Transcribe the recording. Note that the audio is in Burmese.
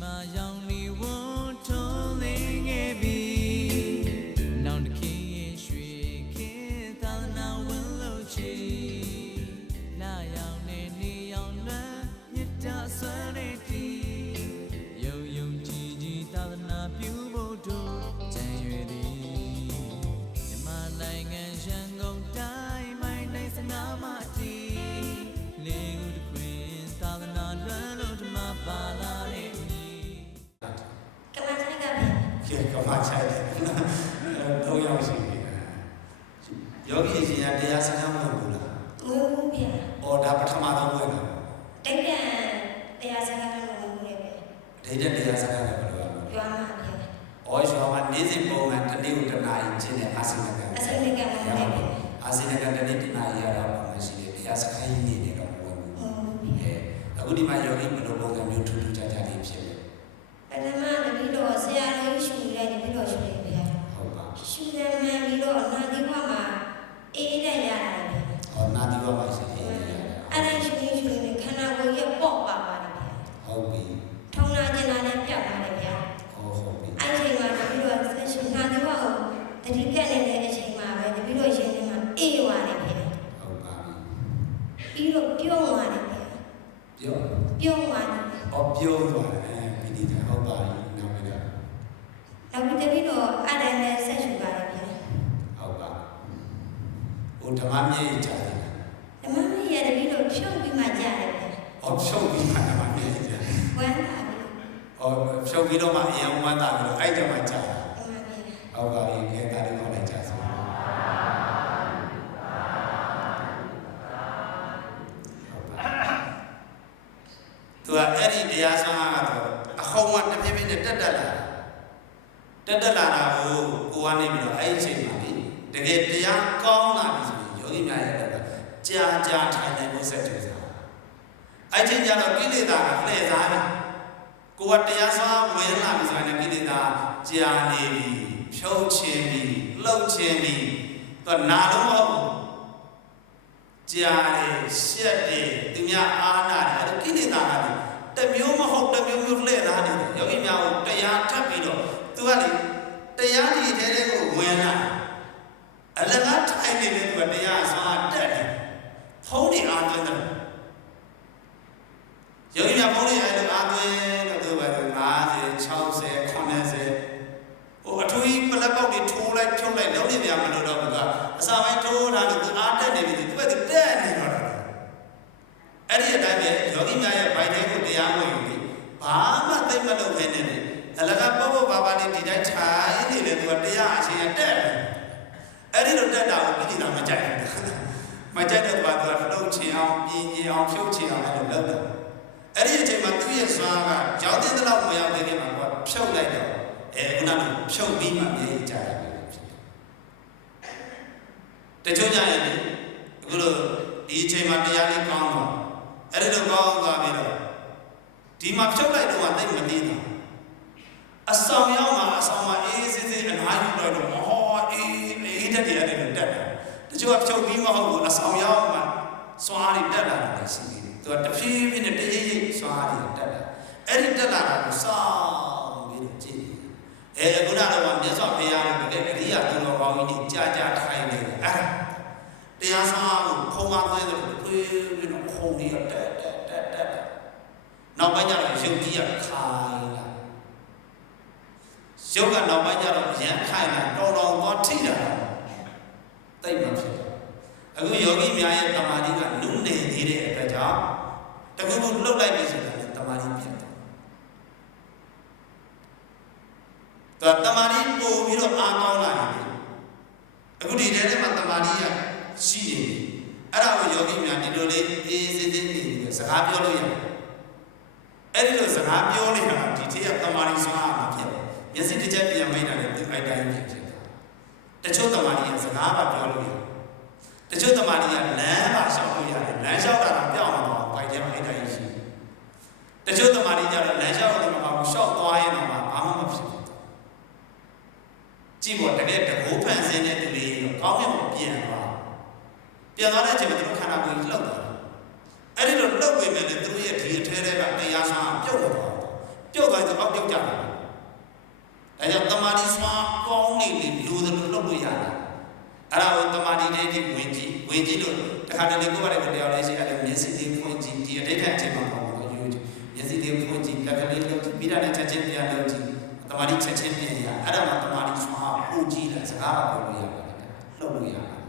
မာရောင်လီဝွန် ယောဂီရှင်ကတရားစကားမဟုတ်ဘူးလားမူဘူးဗျာ။အော်ဒါပထမဆုံးဝင်တာတိတ်ပြန်တရားစကားလို့မူဘူးလေဗျာ။ဒိဋ္ဌတရားစကားလည်းဘယ်လိုရမလဲပြောမှာဗျာ။အော်ရှောမှာနေ့စဉ်ပုံမှန်တစ်နေ့ကိုတစ်နာရီကျင့်တဲ့အာစိနကံအစိမ့်လေးကမူလေဗျာအာစိနကံတစ်နေ့တစ်နာရီရတာပုံမှန်ရှိတယ်တရားစကားကြီးနေနေတော့မဝင်ဘူးမူဘူး။ဗျာအဲအခုဒီမှာယောဂီဘယ်လိုပုံစံမျိုးထူးထူးခြားခြားလေးဖြစ်လဲ ပထမတပီတော့ဆရာတော်ရှူလိုက်တပီတော့ရှူလိုက်ဗျာ ။ဟုတ်ပါ ရှူတယ်မှန်ပြီးတော့နာတိဘမှာအေးတဲ့ရတယ်ဗျာ ။အော်နာဒီဝမှာရှိတယ် အဲ့ဒါရှူရင်းရှူရင်းခန္ဓာကိုယ်ရဲ့ပေါ့ပါပါတယ်ဗျာ ။ဟုတ်ပြီ ထုံနာကျင်နာနဲ့ပြတ်ပါတယ်ဗျာ ။ဟုတ်ဟုတ်ပြီ အဲ့ချိန်မှာတပီတော့ဆက်ရှူနာတိဘကိုတတိပြတ်နေတဲ့အချိန်မှာပဲတပီတော့ရှင်နေမှာအေးသွားတယ်ဗျာ ။ဟုတ်ပါပြီ ပြီးတော့ပြုံးသွားတယ်ဗျာ ။ ပြောပြုံးသွားတယ်။အော်ပြောသွားတယ်။အဲဒီကဟုတ်ပါပြီ။နောက်ပြီးတော့နောက်ပြီးတပီတော့အဲ့ဒါနဲ့ဆက်ရှူပါတယ်ဗျာဟုတ်ပါဟိုဓမ္မမြေကြီးကြားတယ်ဓမ္မမရတပီတော့ဖြုတ်ပြီးမှကြားတယ်ဗျာဟောဖြုတ်ပြီးမှဓမ္မမြေကြီးကြားဝမ်းသာပြီဟောဖြုတ်ပြီးတော့မှအယံဝမ်းသာပြီးတော့အဲ့ကြမှာကြားဓမ္မဗျာဟုတ်ပါပြီကဲဒါလေးခေါ် သူကအဲ့ဒီတရားဆွမ်းအားကတော့အခုံးကတစ်ပြည့်ပြည့်နဲ့တက်တက်လာတက်တက်လာတာကိုကိုကနေပြီးတော့အဲ့ဒီအချိန်မှာလေတကယ်တရားကောင်းလာပြီဆိုရင်ယောဂီများရဲ့တော့ကြာကြာထိုင်နေဖို့ဆက်ကြိုးစားအဲ့ချိန်ကျတော့ကိလေသာကလှည့်စားတယ်ကိုကတရားဆွမ်းဝင်လာပြီဆိုရင်ကိလေသာကြာနေပြီဖြုတ်ခြင်းပြီလှုပ်ခြင်းပြီသူကနာလို့မဟုတ်ဘူးကြာတယ်ရှက်တယ်သူများအားနာတယ်အဲ့ဒါကိလေသာကလေ တစ်မျိုးမဟုတ်တစ်မျိုးမျိုးလှည့်သားနေတယ်ယောဂီများကိုတရားထပ်ပြီးတော့သူကလေတရားဒီထဲထဲကိုဝင်လာအလကားထိုင်နေတဲ့သူကတရားအစွမ်းတက်တယ်ဖုံးနေအားသွင်းတယ်ယောဂီများဖုံးနေအဲ့လိုအားသွင်းတော့သူကပဲ50 60 90ဟိုအထူးကြီးပလက်ပေါက်တွေထိုးလိုက်ဖြုတ်လိုက်လုံးနေပြမလို့ အဲ့ဒီအတိုင်းပဲယောဂီများရဲ့ဘိုင်ထဲကိုတရားဝင်ယူပြီးဘာမှသိမလို့ပဲနေတယ်အလကားပေါ့ပေါ့ပါပါလေးဒီတိုင်းထိုင်နေတယ်သူကတရားအရှင်တက်တယ်အဲ့ဒီလိုတက်တာကိုပြည်တာမကြိုက်ဘူးမကြိုက်တဲ့ဘာသူကလှုပ်ချင်အောင်ပြင်းချင်အောင်ဖြုတ်ချင်အောင်အဲ့လိုလုပ်တယ်အဲ့ဒီအချိန်မှာသူ့ရဲ့စွမ်းကကြောက်တဲ့လောက်မရောက်သေးခင်မှာသူကဖြုတ်လိုက်တော့အဲခုနကဖြုတ်ပြီးမှမြေကြီးကြရတယ်ဖြစ်တယ်တချို့ကြရင်လေအခုလိုဒီအချိန်မှာတရားလေးကောင်းတော့ အဲ့ဒီလိုကောင်းသွားပြီးတော့ဒီမှာဖြုတ်လိုက်တော့တိတ်မသိဘူးအဆောင်ရောက်မှာအဆောင်မှာအေးစစ်စစ်အနားယူလိုက်တော့ဟောအေးအေးတက်တယ်အဲ့ဒါတက်တယ်တချို့ကဖြုတ်ပြီးမဟုတ်ဘူးအဆောင်ရောက်မှာစွားတွေတက်လာတယ်ရှိတယ်သူကတဖြည်းဖြည်းနဲ့တရိပ်ရိပ်စွားတွေတက်လာအဲ့ဒီတက်လာတာကိုစောင့်ပြီးတော့ကြည့်အဲခုနကတော့မြတ်စွာဘုရားကတကယ်အရိယာသူတော်ကောင်းကြီးကြီးကြာကြာထိုင်နေတယ်အဲ့တ ရားစားကိုဖုံးမသွဲတယ်ဖွေးပြီးတော့ခုံကြီးတက်တက်တက်တက်နောက်ပိုင်းကျတော့ရုပ်ကြီးကခိုင်လာရုပ်ကနောက်ပိုင်းကျတော့ရမ်းခိုင်လာတော်တော်သွားထိတာတိတ်မှဖြစ်တယ်အခုယောဂီများရဲ့တမာတိကနုနေသေးတဲ့အတွက်ကြောင့်တခုခုလှုပ်လိုက်ပြီဆိုတာလည်းတမာတိပြတ်တယ်သူတမာတိပို့ပြီးတော့အားကောင်းလာတယ်အခုဒီထဲထဲမှာတမာတိက ရှိနေတယ်အဲ့ဒါကိုယောဂီများဒီလိုလေးအေးစစ်စစ်နေပြီးတော့စကားပြောလို့ရတယ်အဲ့ဒီလိုစကားပြောနေတာဒီထဲကတမာတိစွမ်းအားမဖြစ်ဘူးမျက်စိတစ်ချက်ပြန်မိတာလည်းသူအိုက်တိုင်းဖြစ်ဖြစ်တာတချို့တမာတိကစကားပါပြောလို့ရတယ်တချို့တမာတိကလမ်းပါရှောက်လို့ရတယ်လမ်းလျှောက်တာတော့ပြောင်းအောင်တော့ဘိုက်ထဲမှာအိုက်တိုင်းရှိတချို့တမာတိကျတော့လမ်းလျှောက်လို့မဟုတ်ဘူးရှောက်သွားရင်တော့ဘာမှမဖြစ်ဘူးကြည့်ဖို့တကယ်တကိုးဖန်ဆင်းတဲ့သူလေးတော့ကောင်းကင်ကိုပြန်သွား ပြန်သွားတဲ့အချိန်မှာသူတို့ခန္ဓာကိုယ်ကြီးလှုပ်သွားတယ်အဲ့ဒီလိုလှုပ်ပေမဲ့လည်းသူတို့ရဲ့ဒီအထဲထဲကတရားဆောင်ပြုတ်သွားတယ်ပြုတ်သွားရင်အောက်ပြုတ်ကြတယ်အဲကြောင့်တမာတိစွာကောင်းနေလေလူသလိုလုပ်လို့ရတယ်အဲ့ဒါကိုတမာတိနဲ့ဒီဝင်ကြည့်ဝင်ကြည့်လို့တခါတလေကိုယ်ကလည်းတရားလေးရှိအဲ့ဒါမျက်စိလေးဖွင့်ကြည့်ဒီအတိတ်အချိန်မှာပေါ့လို့ယူကြည့်မျက်စိလေးဖွင့်ကြည့်လက်ကလေးလုပ်ကြည့်ပြီးတာနဲ့ချက်ချင်းပြန်လုပ်ကြည့်တမာတိချက်ချင်းပြန်ရအဲ့ဒါမှတမာတိစွာပူကြည့်တယ်စကားပြောလို့ရတယ်လုပ်လို့ရတယ်